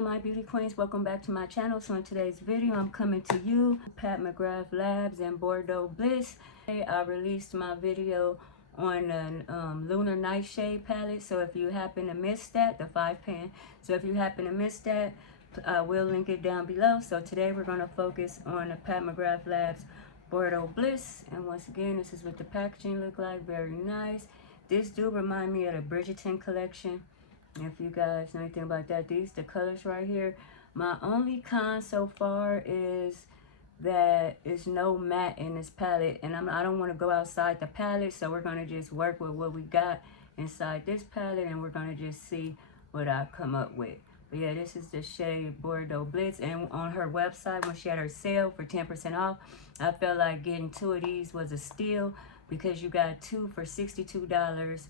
my beauty queens, welcome back to my channel. So in today's video, I'm coming to you, Patmcgrath Labs and Bordeaux Bliss. I released my video on the Lunar Nightshade palette. So if you happen to miss that, the 5-pan. So if you happen to miss that, I will link it down below. So today we're going to focus on the Patmcgrath Labs Bordeaux Bliss. And once again, this is what the packaging look like. Very nice. This do remind me of the Bridgerton collection. If you guys know anything about that, the colors right here. My only con so far is that there's no matte in this palette, and I don't want to go outside the palette, so we're going to just work with what we got inside this palette, and we're going to just see what I come up with. But yeah, this is the shade Bordeaux Bliss, and on her website, when she had her sale for 10% off, I felt like getting 2 of these was a steal, because you got 2 for $62,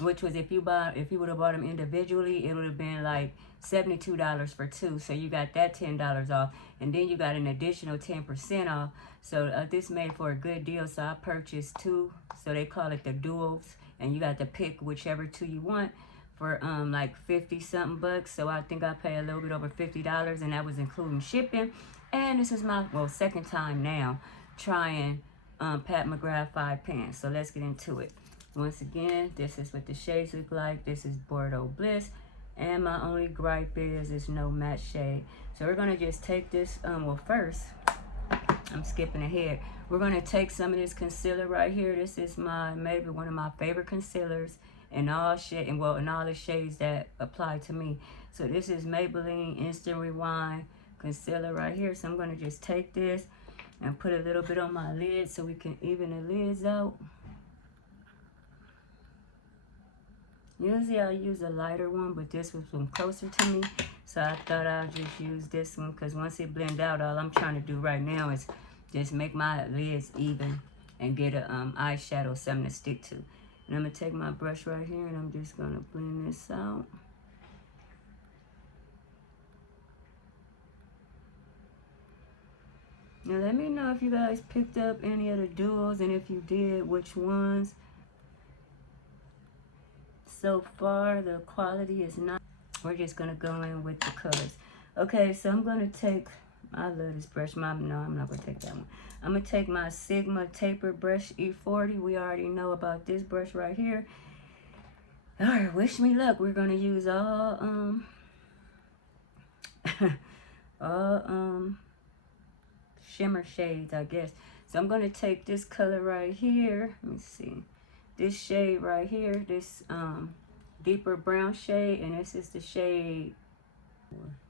which was if you would have bought them individually, it would have been like $72 for 2. So you got that $10 off, and then you got an additional 10% off. So this made for a good deal. So I purchased 2. So they call it the duos, and you got to pick whichever 2 you want for like 50 something bucks. So I think I paid a little bit over $50, and that was including shipping. And this is my second time now trying Patmcgrath 5-pan. So let's get into it. Once again, this is what the shades look like. This is Bordeaux Bliss. And my only gripe is there's no matte shade. So we're going to just take this, well first, I'm skipping ahead. We're going to take some of this concealer right here. This is maybe one of my favorite concealers in all in all the shades that apply to me. So this is Maybelline Instant Rewind concealer right here. So I'm going to just take this and put a little bit on my lid so we can even the lids out. Usually I use a lighter one, but this was one closer to me. So I thought I'd just use this one, because once it blends out, all I'm trying to do right now is just make my lids even and get a eyeshadow, something to stick to. And I'm going to take my brush right here, and I'm just going to blend this out. Now let me know if you guys picked up any of the duos, and if you did, which ones. So far, the quality is not. We're just going to go in with the colors. Okay, so I'm going to take, I love this brush. No, I'm not going to take that one. I'm going to take my Sigma Taper Brush E40. We already know about this brush right here. All right, wish me luck. We're going to use all, shimmer shades, I guess. So I'm going to take this color right here. Let me see. This shade right here, this deeper brown shade, and this is the shade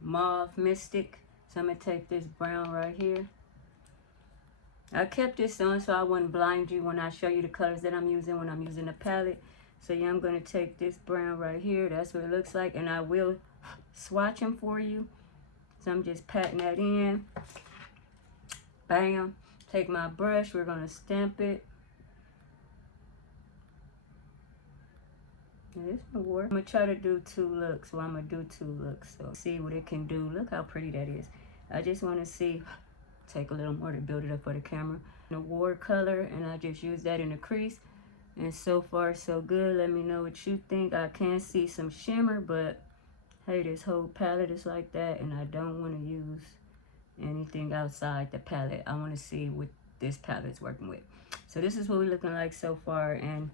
Mauve Mystic. So I'm going to take this brown right here. I kept this on so I wouldn't blind you when I show you the colors that I'm using when I'm using the palette. So yeah, I'm going to take this brown right here. That's what it looks like, and I will swatch them for you. So I'm just patting that in. Bam. Take my brush. We're going to stamp it. This will work. I'm going to try to do 2 looks. Well, I'm going to do 2 looks. So see what it can do. Look how pretty that is. I just want to see. Take a little more to build it up for the camera. The watercolor, and I just use that in the crease. And so far, so good. Let me know what you think. I can see some shimmer, but hey, this whole palette is like that, and I don't want to use anything outside the palette. I want to see what this palette is working with. So this is what we're looking like so far, and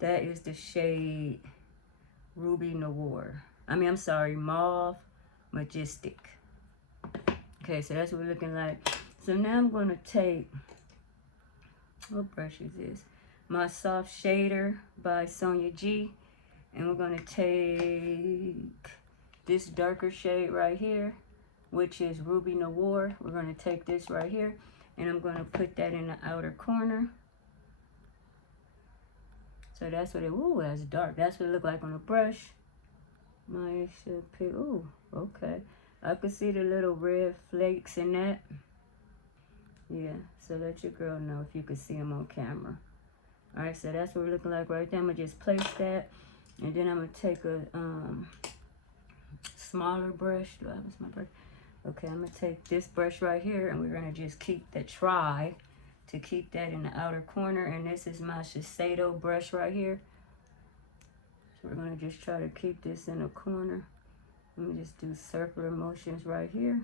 that is the shade Ruby Noir. I'm sorry, Mauve Majestic. Okay, so that's what we're looking like. So now I'm going to take, what brush is this? My Soft Shader by Sonia G. And we're going to take this darker shade right here, which is Ruby Noir. We're going to take this right here, and I'm going to put that in the outer corner. So that's what it, ooh, that's dark. That's what it looked like on the brush. My pick, ooh, okay. I could see the little red flakes in that. Yeah, so let your girl know if you could see them on camera. All right, so that's what we're looking like right there. I'm going to just place that. And then I'm going to take a smaller brush. Do I have my brush? Okay, I'm going to take this brush right here, and we're going to just keep the to keep that in the outer corner. And this is my Shiseido brush right here. So we're going to just try to keep this in the corner. Let me just do circular motions right here.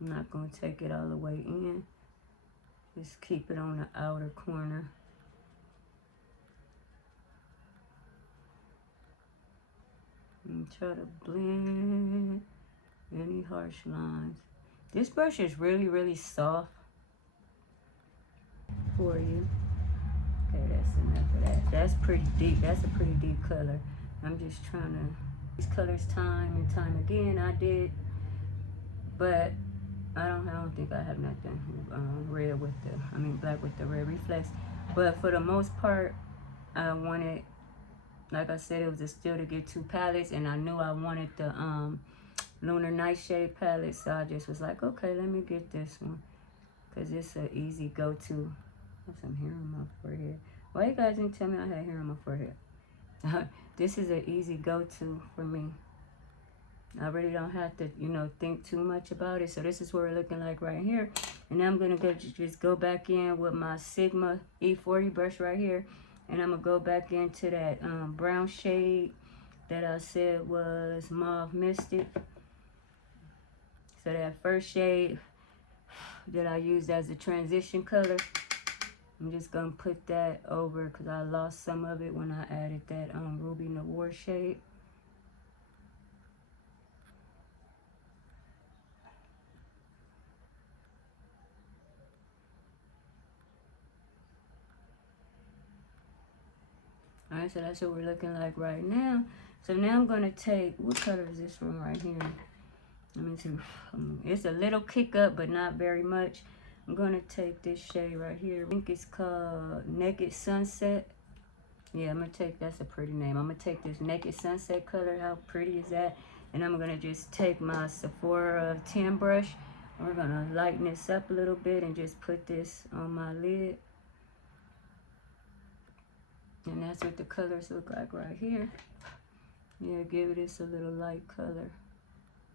I'm not going to take it all the way in. Just keep it on the outer corner. And try to blend any harsh lines. This brush is really, really soft for you. Okay, that's enough of that. That's pretty deep. That's a pretty deep color. I'm just trying to, these colors time and time again I did, but I don't think I have nothing red with the, black with the red reflex. But for the most part, I wanted, like I said, it was still to get 2 palettes, and I knew I wanted the Lunar Nightshade palette, so I just was like, okay, let me get this one, because it's an easy go-to. Have some hair on my forehead. Why you guys didn't tell me I had hair on my forehead? This is an easy go-to for me. I really don't have to, you know, think too much about it. So this is what we're looking like right here. And I'm going to just go back in with my Sigma E40 brush right here. And I'm going to go back into that brown shade that I said was Mauve Mystic. So that first shade that I used as a transition color, I'm just going to put that over because I lost some of it when I added that Ruby Noir shade. Alright, so that's what we're looking like right now. So now I'm going to take, what color is this one right here? It's a little kick up, but not very much. I'm going to take this shade right here. I think it's called Naked Sunset. Yeah, I'm going to take, that's a pretty name. I'm going to take this Naked Sunset color. How pretty is that? And I'm going to just take my Sephora 10 brush. And we're going to lighten this up a little bit and just put this on my lid. And that's what the colors look like right here. Yeah, give this a little light color.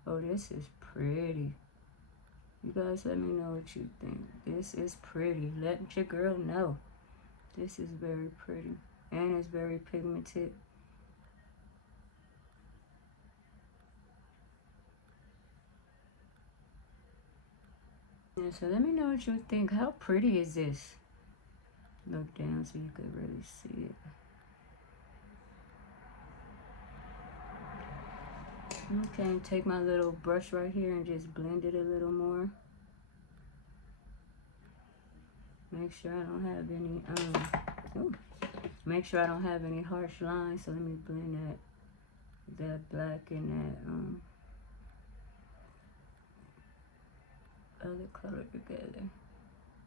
Oh, this is pretty. You guys let me know what you think. This is pretty. Let your girl know. This is very pretty. And it's very pigmented. Yeah, so let me know what you think. How pretty is this? Look down so you could really see it. Okay, take my little brush right here and just blend it a little more. Make sure I don't have any make sure I don't have any harsh lines. So let me blend that black and that other color together.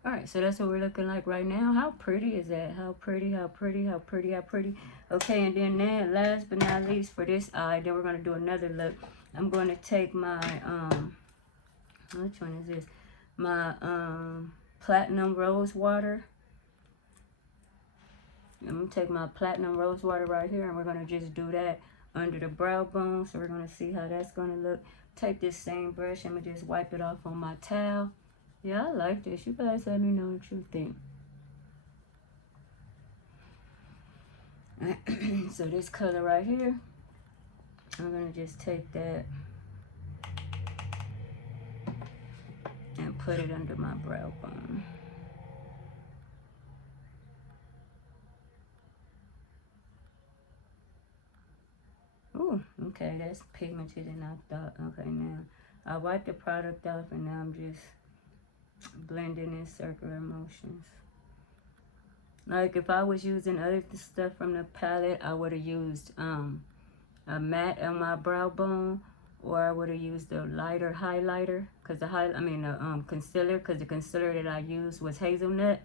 Alright, so that's what we're looking like right now. How pretty is that? How pretty, how pretty, how pretty, how pretty. Okay, and then last but not least for this eye, then we're going to do another look. I'm going to take my, which one is this? My Platinum Rose Water. I'm going to take my Platinum Rose Water right here, and we're going to just do that under the brow bone. So we're going to see how that's going to look. Take this same brush, I'm going to just wipe it off on my towel. Yeah, I like this. You guys let me know what you think. So this color right here, I'm going to just take that and put it under my brow bone. Ooh, okay, that's pigmented and I thought, okay, now I wiped the product off and now I'm just blending in circular motions. Like if I was using other stuff from the palette, I would have used a matte on my brow bone, or I would have used a lighter highlighter, because the concealer, because the concealer that I used was Hazelnut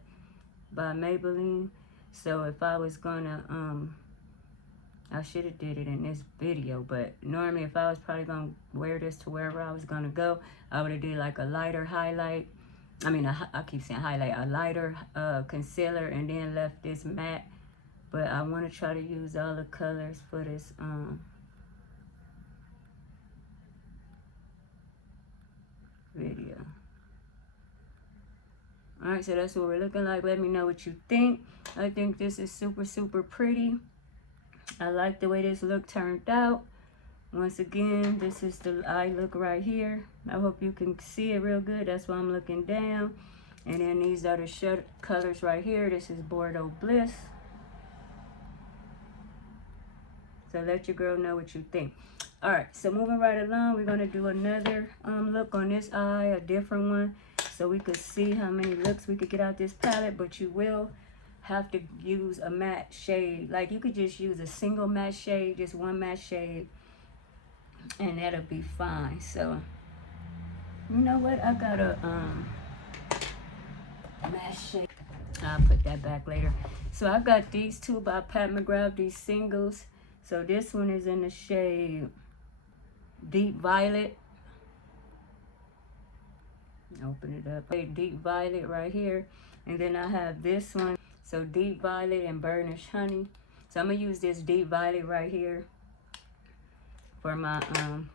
by Maybelline. So if I was gonna I should have did it in this video, but normally if I was probably gonna wear this to wherever I was gonna go, I would have did like a lighter highlight. I keep saying highlight, a lighter concealer, and then left this matte. But I want to try to use all the colors for this video. Alright, so that's what we're looking like. Let me know what you think. I think this is super, super pretty. I like the way this look turned out. Once again, this is the eye look right here. I hope you can see it real good. That's why I'm looking down. And then these are the colors right here. This is Bordeaux Bliss. So let your girl know what you think. All right, so moving right along, we're gonna do another look on this eye, a different one, so we could see how many looks we could get out this palette. But you will have to use a matte shade. Like, you could just use a single matte shade, just one matte shade, and that'll be fine. So you know what, I got a matte shade. I'll put that back later. So I got these two by Patmcgrath, these singles. So this one is in the shade Deep Violet. Open it up. Deep Violet right here. And then I have this one. So Deep Violet and Burnished Honey. So I'm going to use this Deep Violet right here for my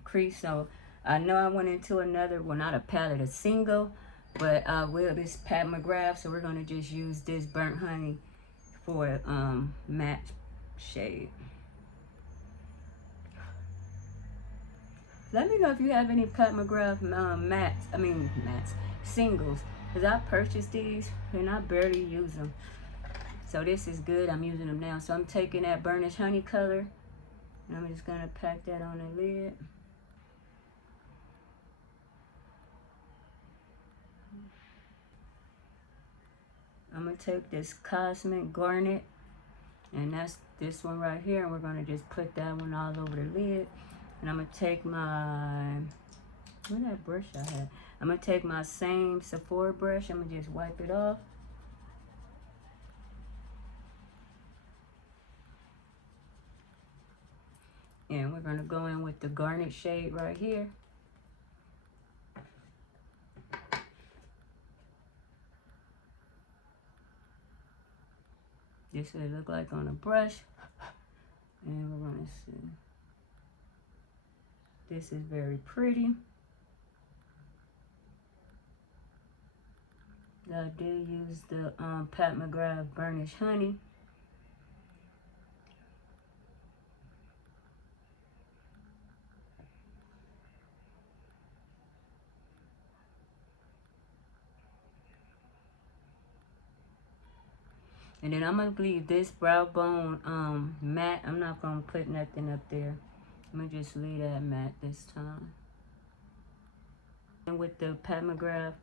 crease. So I know I went into another, well, not a palette, a single, but I will this Patmcgrath. So we're going to just use this Burnt Honey for matte shade. Let me know if you have any Patmcgrath mattes, singles. Because I purchased these and I barely use them. So this is good. I'm using them now. So I'm taking that Burnished Honey color. And I'm just going to pack that on the lid. I'm going to take this Cosmic Garnet. And that's this one right here. And we're going to just put that one all over the lid. And I'm going to take my, where's that brush I had? I'm going to take my same Sephora brush. I'm going to just wipe it off. And we're going to go in with the Garnet shade right here. This is what it look like on a brush. And we're going to see. This is very pretty. I did use the Patmcgrath Burnished Honey. And then I'm going to leave this brow bone matte. I'm not going to put nothing up there. I'm going to just leave that matte this time. And with the Patmcgrath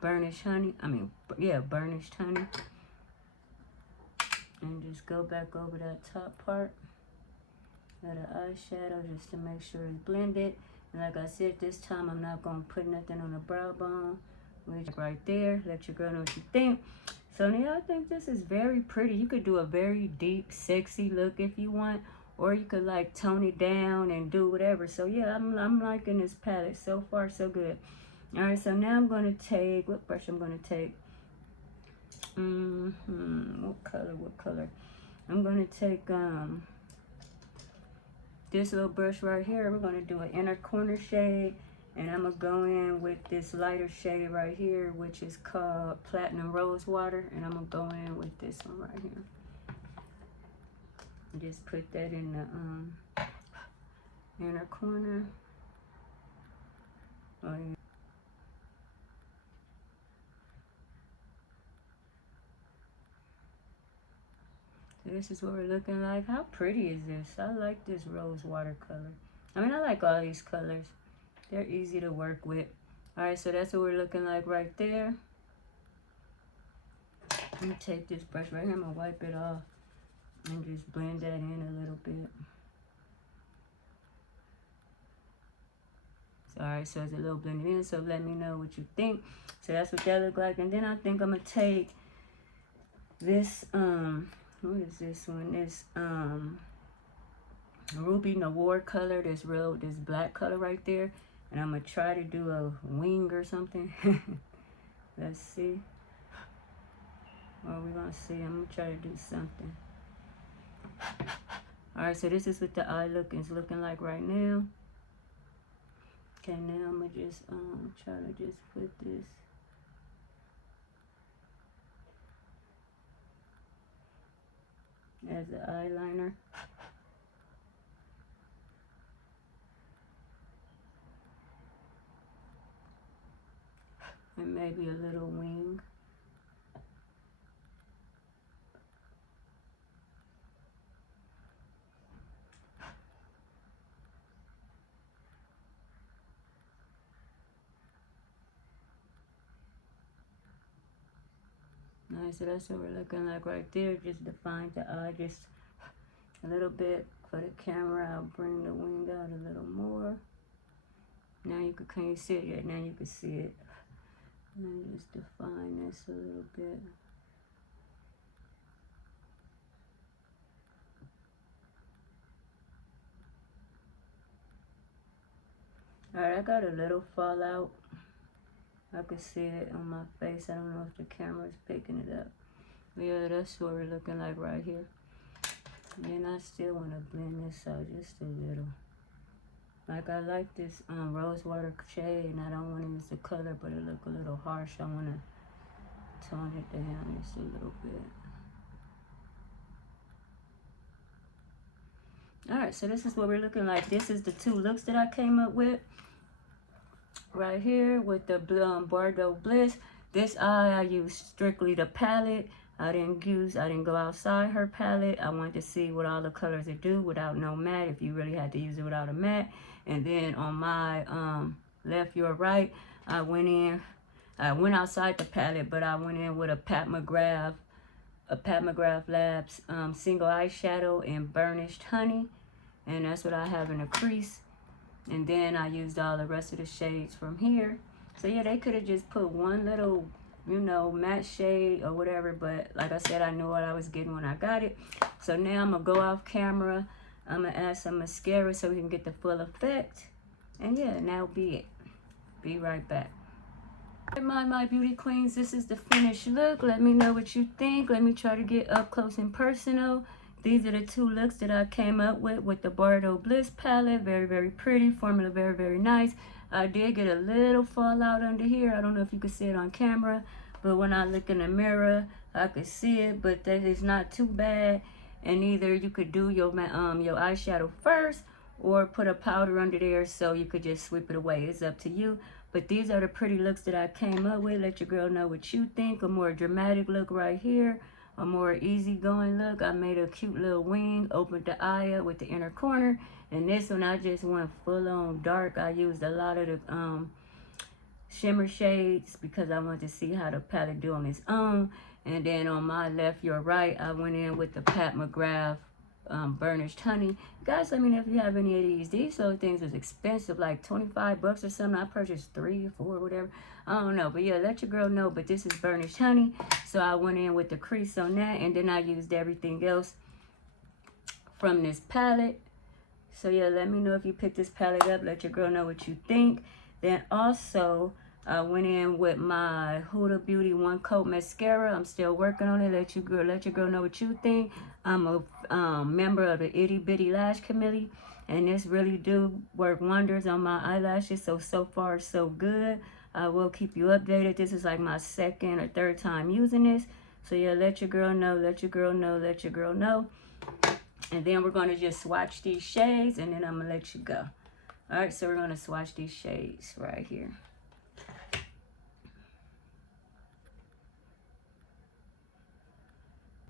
Burnished Honey, Burnished Honey. And just go back over that top part of the eyeshadow just to make sure it's blended. And like I said, this time I'm not going to put nothing on the brow bone. Which right there, let your girl know what you think. So yeah, I think this is very pretty. You could do a very deep, sexy look if you want. Or you could like tone it down and do whatever. So yeah, I'm liking this palette. So far, so good. Alright, so now I'm going to take, what brush I'm going to take? What color? I'm going to take this little brush right here. We're going to do an inner corner shade. And I'm going to go in with this lighter shade right here, which is called Platinum Rose Water. And I'm going to go in with this one right here. Just put that in the inner corner. Oh, yeah. So this is what we're looking like. How pretty is this? I like this rose water color. I mean, I like all these colors. They're easy to work with. Alright, so that's what we're looking like right there. Let me take this brush right here. I'm going to wipe it off and just blend that in a little bit. Alright, so it's a little blended in, so let me know what you think. So that's what that look like. And then I think I'm going to take this, what is this one? This Ruby Noir color, this black color right there. And I'm going to try to do a wing or something. Let's see. What we're going to see. I'm going to try to do something. Alright, so this is what the eye look is looking like right now. Okay, now I'm going to just try to just put this. as the eyeliner. And maybe a little wing. Nice, so that's what we're looking like right there. Just defines the eye just a little bit. For the camera, I'll bring the wing out a little more. Now you can you see it yet? Now you can see it. And just define this a little bit. Alright, I got a little fallout. I can see it on my face. I don't know if the camera is picking it up. But yeah, that's what we're looking like right here. And I still want to blend this out just a little. Like I like this rose water shade, and I don't want to use the color, but it look a little harsh. I want to tone it down just a little bit. Alright, so this is what we're looking like. This is the two looks that I came up with. Right here with the Bordeaux Bliss. This eye I used strictly the palette. I didn't go outside her palette. I wanted to see what all the colors would do without no matte, if you really had to use it without a matte. And then on my left, your right, I went outside the palette, but I went in with a Patmcgrath Labs single eyeshadow in Burnished Honey. And that's what I have in the crease. And then I used all the rest of the shades from here. So yeah, they could have just put one little, you know, matte shade or whatever. But like I said, I knew what I was getting when I got it. So now I'm going to go off camera. I'm going to add some mascara so we can get the full effect. And yeah, that'll be it. Be right back. My beauty queens, this is the finished look. Let me know what you think. Let me try to get up close and personal. These are the two looks that I came up with the Bordeaux Bliss palette. Very, very pretty. Formula very, very nice. I did get a little fallout under here. I don't know if you can see it on camera, but when I look in the mirror, I could see it, but that is not too bad. And either you could do your eyeshadow first or put a powder under there so you could just sweep it away. It's up to you. But these are the pretty looks that I came up with. Let your girl know what you think. A more dramatic look right here. A more easygoing look. I made a cute little wing, opened the eye up with the inner corner. And this one I just went full on dark. I used a lot of the shimmer shades because I wanted to see how the palette do on its own. And then on my left, your right, I went in with the Patmcgrath Burnished Honey. Guys, let me know if you have any of these. These little things was expensive, like 25 bucks or something. I purchased 3 or 4, whatever. I don't know, but yeah, let your girl know. But this is Burnished Honey, so I went in with the crease on that, and then I used everything else from this palette. So yeah, let me know if you pick this palette up. Let your girl know what you think. Then also, I went in with my Huda Beauty One Coat Mascara. I'm still working on it. Let your girl know what you think. I'm a member of the Itty Bitty Lash Committee, and this really do work wonders on my eyelashes. So far, so good. I will keep you updated. This is like my second or third time using this. So yeah, let your girl know, let your girl know, let your girl know. And then we're going to just swatch these shades, and then I'm going to let you go. All right, so we're going to swatch these shades right here.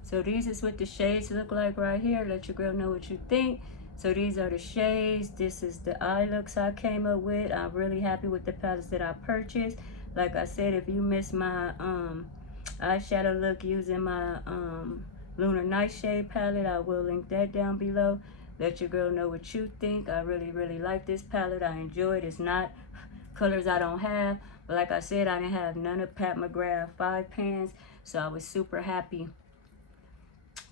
So these is what the shades look like right here. Let your girl know what you think. So these are the shades. This is the eye looks I came up with. I'm really happy with the palettes that I purchased. Like I said, if you missed my eyeshadow look using my Lunar Nightshade palette, I will link that down below. Let your girl know what you think. I really like this palette. I enjoy it. It's not colors I don't have. But like I said, I didn't have none of Patmcgrath 5 pans. So I was super happy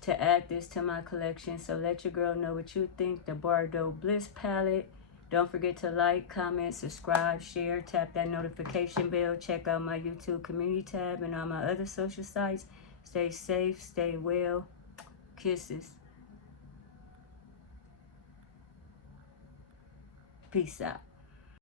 to add this to my collection. So let your girl know what you think. The Bordeaux Bliss palette. Don't forget to like, comment, subscribe, share, tap that notification bell. Check out my YouTube community tab and all my other social sites. Stay safe, stay well. Kisses. Peace out.